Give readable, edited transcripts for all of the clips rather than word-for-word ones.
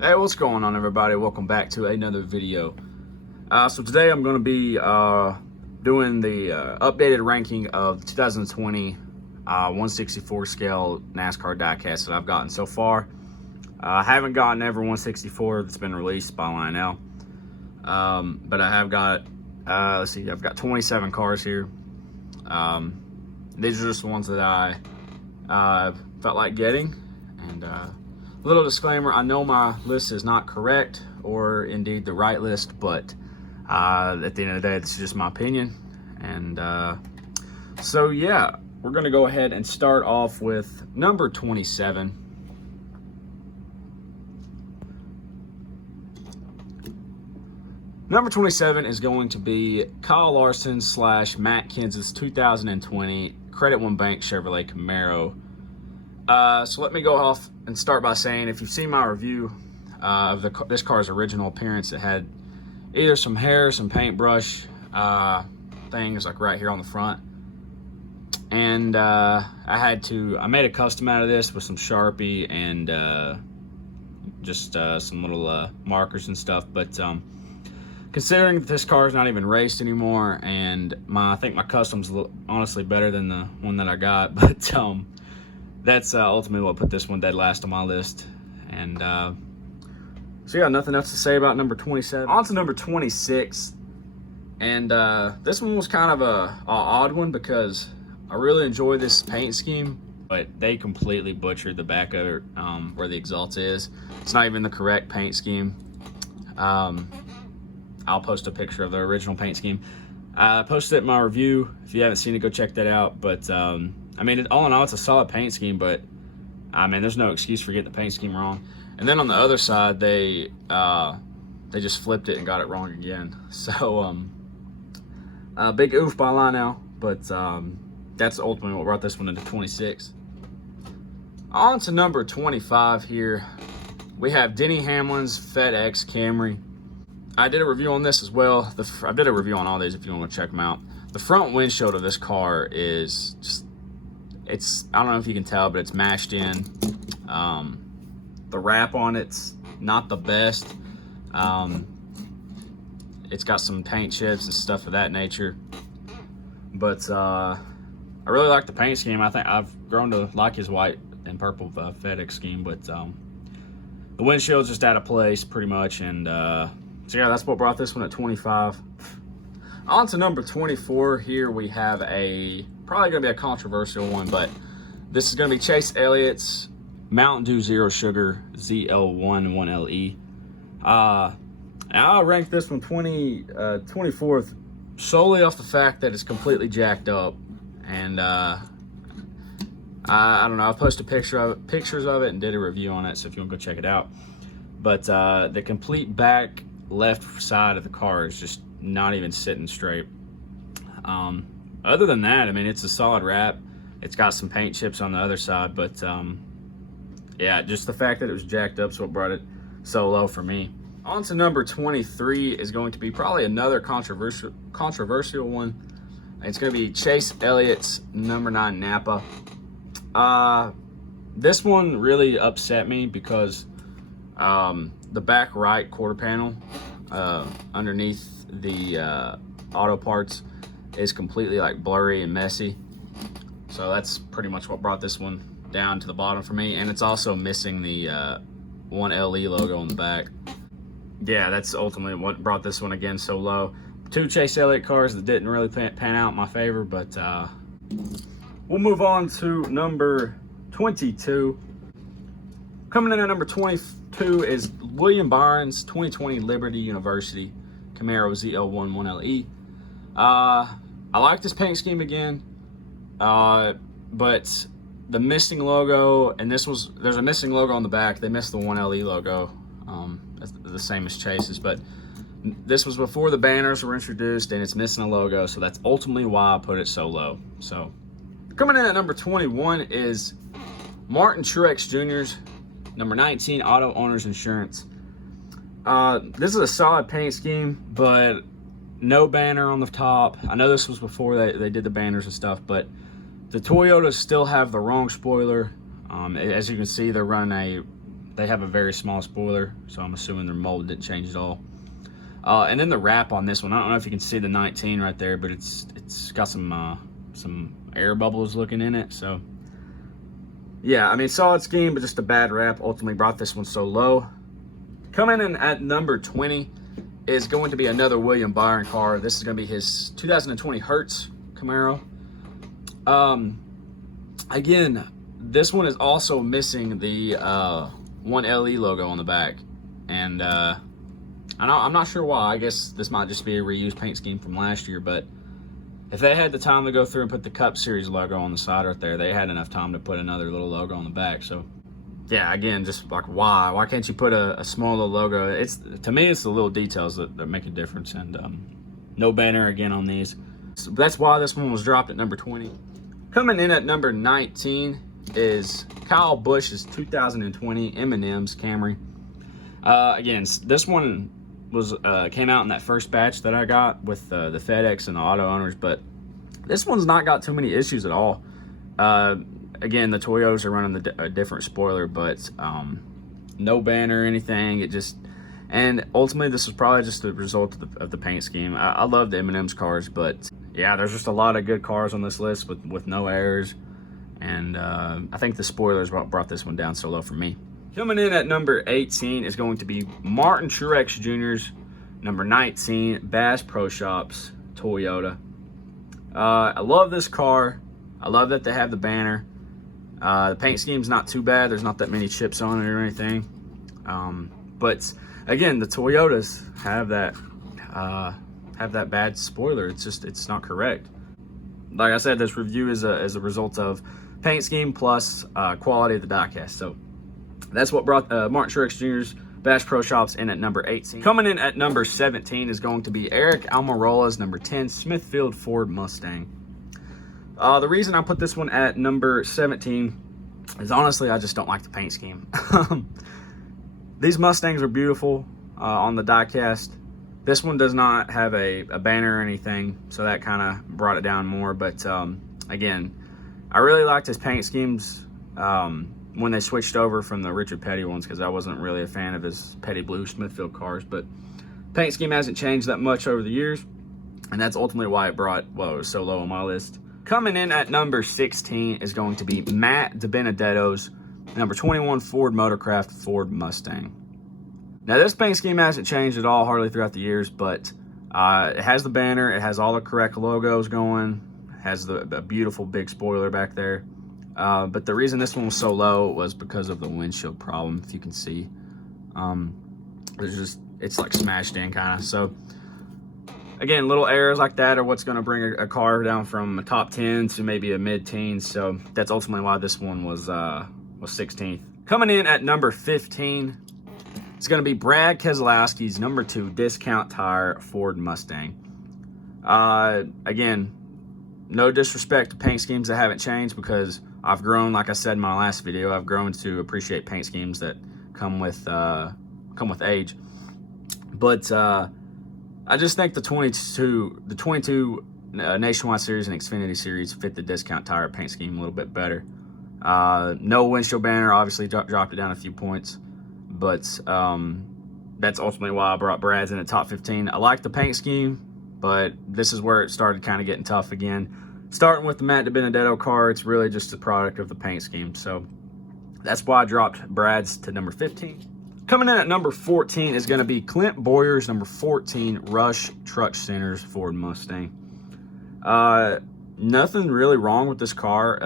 Hey, what's going on, everybody? Welcome back to another video. So today I'm going to be doing the updated ranking of 2020 164 scale NASCAR diecast that I've gotten so far. I haven't gotten every 164 that's been released by Lionel, but I have got, let's see, I've got 27 cars here. These are just the ones that I felt like getting, and little disclaimer, I know my list is not correct or indeed the right list, but at the end of the day, this is just my opinion. And so yeah, we're gonna go ahead and start off with number 27. Number 27 is going to be Kyle Larson / Matt Kenseth's 2020 Credit One Bank Chevrolet Camaro. So let me go off and start by saying, if you've seen my review of this car's original appearance, it had either some hair, some paintbrush things like right here on the front, and I made a custom out of this with some Sharpie and just some little markers and stuff. But considering that this car is not even raced anymore, and I think my custom's honestly better than the one that I got, but that's ultimately what put this one dead last on my list. And so yeah, nothing else to say about number 27. On to number 26. And this one was kind of a odd one because I really enjoy this paint scheme, but they completely butchered the back of it, where the Axalta is. It's not even the correct paint scheme. I'll post a picture of the original paint scheme. I posted it in my review. If you haven't seen it, go check that out. But I mean, all in all, it's a solid paint scheme, but I mean, there's no excuse for getting the paint scheme wrong. And then on the other side, they just flipped it and got it wrong again. So big oof by Lionel, but that's ultimately what brought this one into 26. On to number 25 here. We have Denny Hamlin's Fedex Camry. I did a review on this as well. I did a review on all these if you want to check them out. The front windshield of this car is just, I don't know if you can tell, but it's mashed in. The wrap on it's not the best. It's got some paint chips and stuff of that nature. But I really like the paint scheme. I think I've grown to like his white and purple FedEx scheme, but the windshield's just out of place pretty much. And so yeah, that's what brought this one at 25. On to number 24. Here we have probably gonna be a controversial one, but this is gonna be Chase Elliott's Mountain Dew Zero Sugar ZL1 1LE. I ranked this one 24th solely off the fact that it's completely jacked up, and I don't know. I posted pictures of it and did a review on it, so if you want to go check it out. But the complete back left side of the car is just not even sitting straight. Other than that, I mean, it's a solid wrap. It's got some paint chips on the other side, but yeah, just the fact that it was jacked up is what brought it so low for me. On to number 23 is going to be probably another controversial one. It's going to be Chase Elliott's number 9 Napa. This one really upset me because the back right quarter panel underneath the Autoparts is completely like blurry and messy. So that's pretty much what brought this one down to the bottom for me. And it's also missing the 1LE logo on the back. Yeah, that's ultimately what brought this one again so low. 2 Chase Elliott cars that didn't really pan out in my favor, but we'll move on to number 22. Coming in at number 22 is William Byron's 2020 Liberty University Camaro ZL1 1LE. I like this paint scheme again, but the missing logo, and there's a missing logo on the back. They missed the 1LE logo, that's the same as Chase's, but this was before the banners were introduced, and it's missing a logo, so that's ultimately why I put it so low. So coming in at number 21 is Martin Truex Jr.'s number 19 Auto Owners Insurance. This is a solid paint scheme, but no banner on the top. I know this was before they did the banners and stuff, but the Toyotas still have the wrong spoiler. As you can see, they're running They have a very small spoiler, so I'm assuming their mold didn't change at all. And then the wrap on this one, I don't know if you can see the 19 right there, but it's got some air bubbles looking in it. So yeah, I mean, solid scheme, but just a bad wrap. Ultimately brought this one so low. Coming in at number 20 is going to be another William Byron car. This is going to be his 2020 Hertz Camaro. Again, this one is also missing the 1LE logo on the back, and I'm not sure why. I guess this might just be a reused paint scheme from last year, but if they had the time to go through and put the Cup Series logo on the side right there, they had enough time to put another little logo on the back. So yeah, again, just like why can't you put a small little logo? It's, to me, it's the little details that make a difference. And no banner again on these, so that's why this one was dropped at number 20. Coming in at number 19 is Kyle Busch's 2020 M&M's Camry. Again, this one was came out in that first batch that I got with the FedEx and the auto owners, but this one's not got too many issues at all. Again, the Toyotas are running a different spoiler, but no banner or anything. It just, and ultimately this was probably just the result of the paint scheme. I love the M&M's cars, but yeah, there's just a lot of good cars on this list with no errors, and I think the spoilers brought this one down so low for me. Coming in at number 18 is going to be Martin Truex Jr.'s number 19 Bass Pro Shops Toyota. I love this car. I love that they have the banner. The paint scheme's not too bad. There's not that many chips on it or anything. But again, the Toyotas have that bad spoiler. It's not correct. Like I said, this review is a result of paint scheme plus quality of the diecast. So that's what brought Martin Truex Jr.'s Bass Pro Shops in at number 18. Coming in at number 17 is going to be Aric Almirola's number 10 Smithfield Ford Mustang. The reason I put this one at number 17 is honestly I just don't like the paint scheme. These Mustangs are beautiful on the diecast. This one does not have a banner or anything, so that kind of brought it down more. But again, I really liked his paint schemes when they switched over from the Richard Petty ones, because I wasn't really a fan of his Petty Blue Smithfield cars. But paint scheme hasn't changed that much over the years, and that's ultimately why it was so low on my list. Coming in at number 16 is going to be Matt Dibenedetto's number 21 Ford Motorcraft Ford Mustang. Now, this paint scheme hasn't changed at all hardly throughout the years, but it has the banner, it has all the correct logos going, has a beautiful big spoiler back there. But the reason this one was so low was because of the windshield problem, if you can see. It's like smashed in kind of. So again, little errors like that are what's going to bring a car down from a top 10 to maybe a mid-teens. So that's ultimately why this one was 16th. Coming in at number 15, it's going to be Brad Keselowski's number 2 Discount Tire Ford Mustang. Again, no disrespect to paint schemes that haven't changed, because I've grown, like I said in my last video, I've grown to appreciate paint schemes that come with age. But I just think the 22 Nationwide Series and Xfinity Series fit the Discount Tire paint scheme a little bit better. No windshield banner, obviously dropped it down a few points, but that's ultimately why I brought Brad's in the top 15. I like the paint scheme, but this is where it started kind of getting tough again. Starting with the Matt Dibenedetto car, it's really just a product of the paint scheme. So that's why I dropped Brad's to number 15. Coming in at number 14 is going to be Clint Bowyer's number 14 Rush Truck Centers Ford Mustang. Nothing really wrong with this car.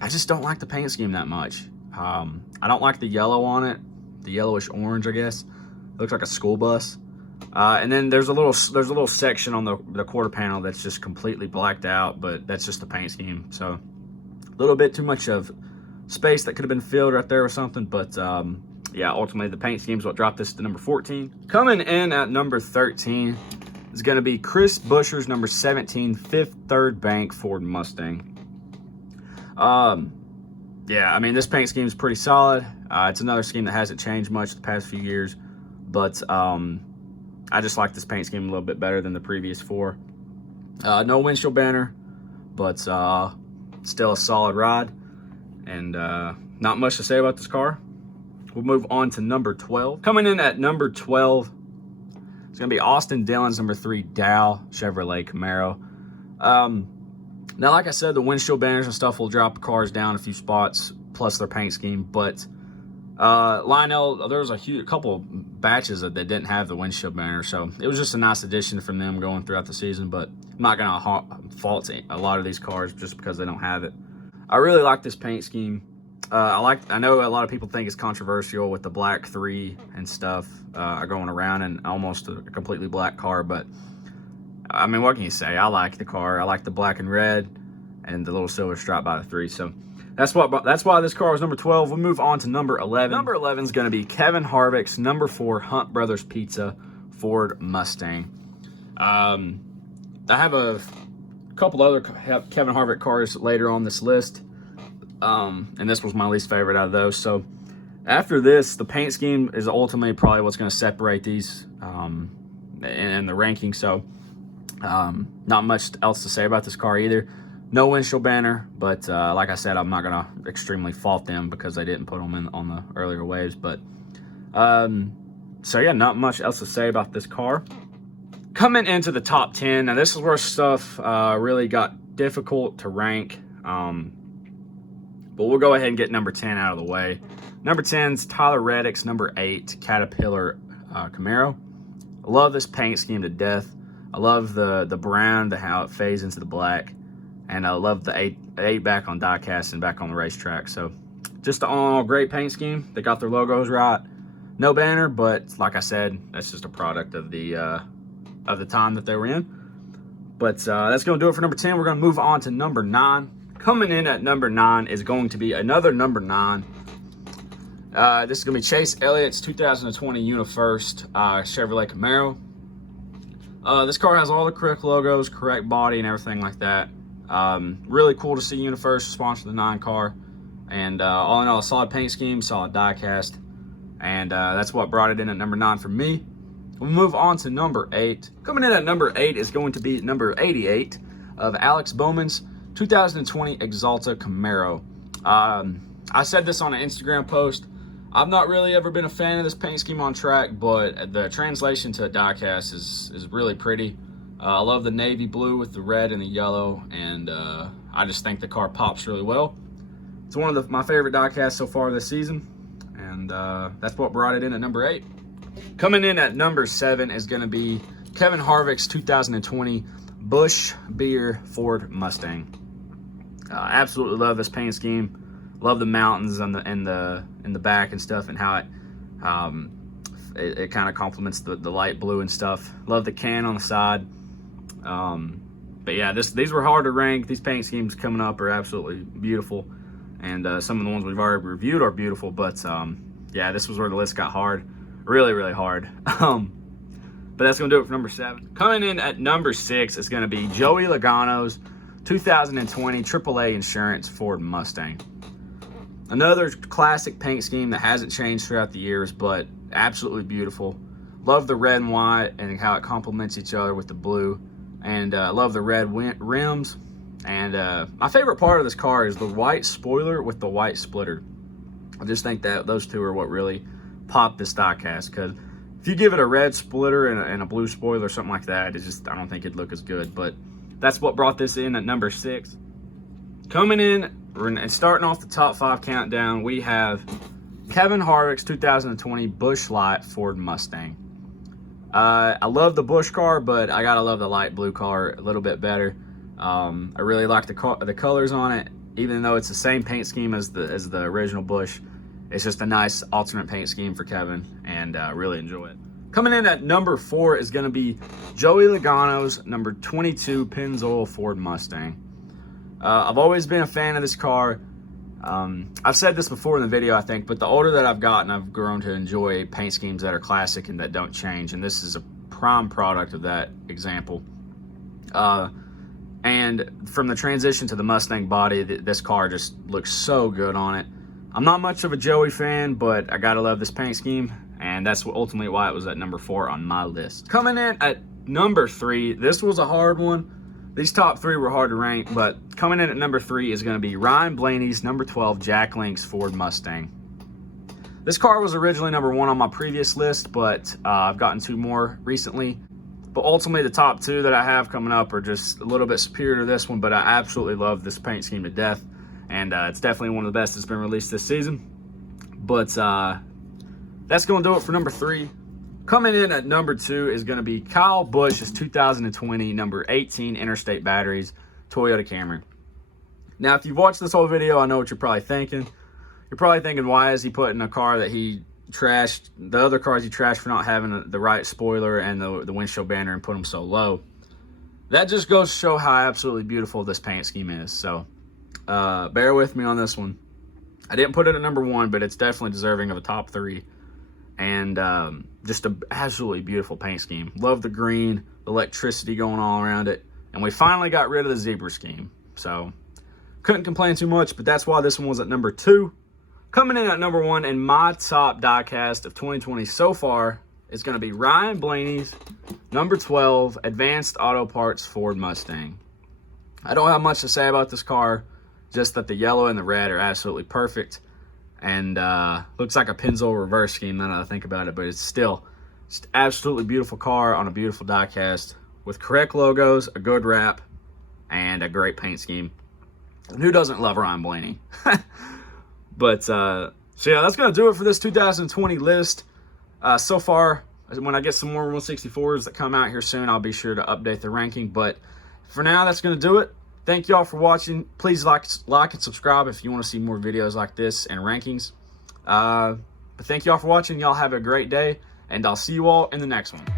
I just don't like the paint scheme that much. I don't like the yellow on it, the yellowish orange, I guess. It looks like a school bus. And then there's a little section on the quarter panel that's just completely blacked out, but that's just the paint scheme. So a little bit too much of space that could have been filled right there or something. But yeah, ultimately the paint scheme is what dropped this to number 14. Coming in at number 13 is going to be Chris Buescher's number 17 Fifth Third Bank Ford Mustang. Yeah, I mean, this paint scheme is pretty solid. It's another scheme that hasn't changed much the past few years, but I just like this paint scheme a little bit better than the previous 4. No windshield banner, but still a solid ride, and not much to say about this car. we'll move on to number 12. Coming in at number 12, it's going to be Austin Dillon's number 3 Dow Chevrolet Camaro. Now, like I said, the windshield banners and stuff will drop the cars down a few spots, plus their paint scheme. But Lionel, there was a couple batches that didn't have the windshield banner, so it was just a nice addition from them going throughout the season. But I'm not going to fault a lot of these cars just because they don't have it. I really like this paint scheme. I know a lot of people think it's controversial with the black 3 and stuff going around in almost a completely black car, but I mean, what can you say? I like the car. I like the black and red and the little silver stripe by the 3. So that's why this car was number 12. We'll move on to number 11. Number 11 is going to be Kevin Harvick's number 4 Hunt Brothers Pizza Ford Mustang. I have a couple other Kevin Harvick cars later on this list, and this was my least favorite out of those. So after this, the paint scheme is ultimately probably what's going to separate these in the ranking. So not much else to say about this car either. No windshield banner, but like I said, I'm not going to extremely fault them because they didn't put them in on the earlier waves. But so yeah, not much else to say about this car. Coming into the top 10, now this is where stuff really got difficult to rank, but we'll go ahead and get number 10 out of the way. Number 10 is Tyler Reddick's number 8 Caterpillar Camaro. I love this paint scheme to death. I love the brown, how it fades into the black, and I love the 8 back on diecast and back on the racetrack. So just an all great paint scheme. They got their logos right. No banner, but like I said, that's just a product of the time that they were in. But that's going to do it for number 10. We're going to move on to number 9. Coming in at number 9 is going to be another number 9. This is going to be Chase Elliott's 2020 Unifirst Chevrolet Camaro. This car has all the correct logos, correct body, and everything like that. Really cool to see Unifirst sponsor the 9 car. And all in all, a solid paint scheme, solid diecast. And that's what brought it in at number 9 for me. We'll move on to number 8. Coming in at number 8 is going to be number 88 of Alex Bowman's 2020 Axalta Camaro. I said this on an Instagram post. I've not really ever been a fan of this paint scheme on track, but the translation to a diecast is really pretty. I love the navy blue with the red and the yellow, and I just think the car pops really well. It's one of my favorite diecasts so far this season, and that's what brought it in at number 8. Coming in at number 7 is going to be Kevin Harvick's 2020 Busch Beer Ford Mustang. Absolutely love this paint scheme. Love the mountains in the back and stuff, and how it kind of complements the light blue and stuff. Love the can on the side. But yeah, these were hard to rank. These paint schemes coming up are absolutely beautiful, and some of the ones we've already reviewed are beautiful. But yeah, this was where the list got hard. Really, really hard. But that's going to do it for number 7. Coming in at number 6 is going to be Joey Logano's 2020 AAA Insurance Ford Mustang. Another classic paint scheme that hasn't changed throughout the years, but absolutely beautiful. Love the red and white and how it complements each other with the blue. And love the red rims. And my favorite part of this car is the white spoiler with the white splitter. I just think that those two are what really pop this diecast, because if you give it a red splitter and a blue spoiler or something like that, I don't think it'd look as good. But that's what brought this in at number 6. Coming in and starting off the top 5 countdown, we have Kevin Harvick's 2020 Busch Light Ford Mustang. I love the Busch car, but I gotta love the light blue car a little bit better. I really like the colors on it, even though it's the same paint scheme as the original Busch. It's just a nice alternate paint scheme for Kevin, and really enjoy it. Coming in at number 4 is going to be Joey Logano's number 22 Pennzoil Ford Mustang. I've always been a fan of this car. I've said this before in the video, I think, but the older that I've gotten, I've grown to enjoy paint schemes that are classic and that don't change, and this is a prime product of that example. And from the transition to the Mustang body, this car just looks so good on it. I'm not much of a Joey fan, but I gotta love this paint scheme, and that's ultimately why it was at number 4 on my list. Coming in at number 3, this was a hard one. These top 3 were hard to rank, but coming in at number 3 is going to be Ryan Blaney's number 12 Jack Link's Ford Mustang. This car was originally number 1 on my previous list, but I've gotten 2 more recently. But ultimately, the top 2 that I have coming up are just a little bit superior to this one, but I absolutely love this paint scheme to death. And it's definitely one of the best that's been released this season. But that's going to do it for number 3. Coming in at number 2 is going to be Kyle Busch's 2020 number 18 Interstate Batteries Toyota Camry. Now, if you've watched this whole video, I know what you're probably thinking. You're probably thinking, why is he putting a car that he trashed, the other cars he trashed for not having the right spoiler and the windshield banner, and put them so low? That just goes to show how absolutely beautiful this paint scheme is. So bear with me on this one. I didn't put it at number 1, but it's definitely deserving of a top 3. And just an absolutely beautiful paint scheme. Love the green, the electricity going all around it. And we finally got rid of the zebra scheme. So couldn't complain too much, but that's why this one was at number 2. Coming in at number 1 in my top diecast of 2020 so far is going to be Ryan Blaney's number 12 Advanced Auto Parts Ford Mustang. I don't have much to say about this car, just that the yellow and the red are absolutely perfect. And looks like a Pennzoil reverse scheme now that I think about it, but it's still just absolutely beautiful car on a beautiful diecast with correct logos, a good wrap, and a great paint scheme. And who doesn't love Ryan Blaney? But, so yeah, that's going to do it for this 2020 list. So far, when I get some more 164s that come out here soon, I'll be sure to update the ranking. But for now, that's going to do it. Thank y'all for watching. Please like and subscribe if you want to see more videos like this and rankings. But thank y'all for watching. Y'all have a great day, and I'll see you all in the next one.